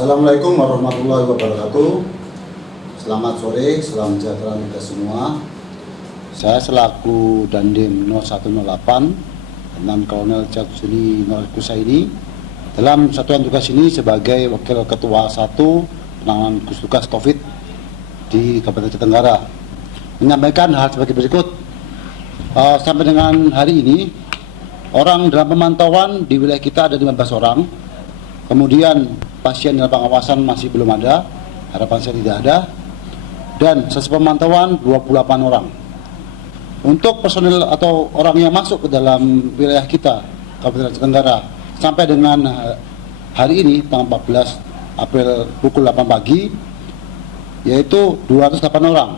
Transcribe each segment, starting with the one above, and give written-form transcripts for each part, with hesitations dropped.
Assalamualaikum warahmatullahi wabarakatuh. Selamat sore, salam sejahtera kita semua. Saya selaku Dandim 0108 Letnan Kolonel Jatjuni Nur Kusaini dalam satuan tugas ini sebagai Wakil Ketua 1 Penanganan Gugus Tugas COVID di Kabupaten Jatinegara, menyampaikan hal sebagai berikut. Sampai dengan hari ini, orang dalam pemantauan di wilayah kita ada 15 orang. Kemudian pasien dalam pengawasan masih belum ada, harapan saya tidak ada. Dan sesi pemantauan 28 orang. Untuk personil atau orang yang masuk ke dalam wilayah kita, Kabupaten Jatinegara, sampai dengan hari ini, tanggal 14 April pukul 8 pagi, yaitu 208 orang.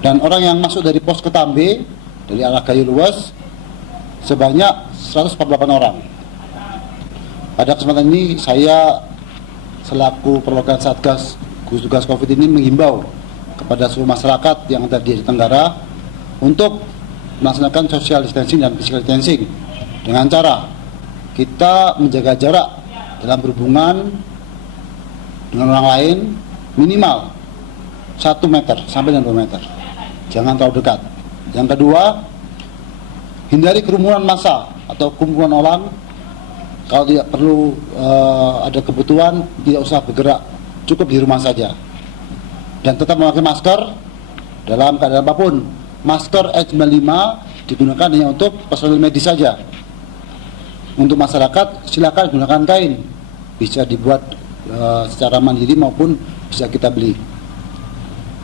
Dan orang yang masuk dari pos Ketambe, dari arah Gayo Luas, sebanyak 148 orang. Pada kesempatan ini saya selaku perwakilan Satgas Gugus Tugas COVID ini menghimbau kepada seluruh masyarakat yang ada di Tenggara untuk melaksanakan social distancing dan physical distancing dengan cara kita menjaga jarak dalam berhubungan dengan orang lain minimal 1 meter sampai dengan 2 meter. Jangan terlalu dekat. Yang kedua, hindari kerumunan massa atau kumpulan orang. Kalau tidak perlu ada kebutuhan, tidak usah bergerak, cukup di rumah saja. Dan tetap memakai masker dalam keadaan apapun. Masker N95 digunakan hanya untuk personil medis saja. Untuk masyarakat silakan gunakan kain, bisa dibuat secara mandiri maupun bisa kita beli.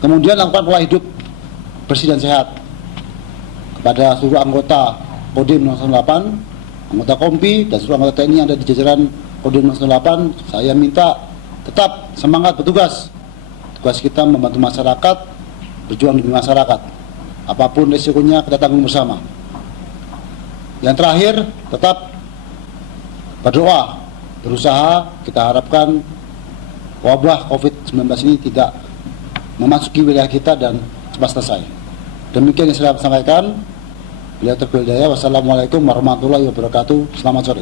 Kemudian lakukan pola hidup bersih dan sehat. Kepada seluruh anggota Kodim 08, anggota Kompi dan seluruh anggota TNI yang ada di jajaran Kodim 08, saya minta tetap semangat bertugas. Tugas kita membantu masyarakat, berjuang demi masyarakat. Apapun resikonya kita tanggung bersama. Yang terakhir, tetap berdoa, berusaha. Kita harapkan wabah COVID-19 ini tidak memasuki wilayah kita dan cepat selesai. Demikian yang saya sampaikan. Beliau terpilih daya. Wassalamualaikum warahmatullahi wabarakatuh. Selamat sore.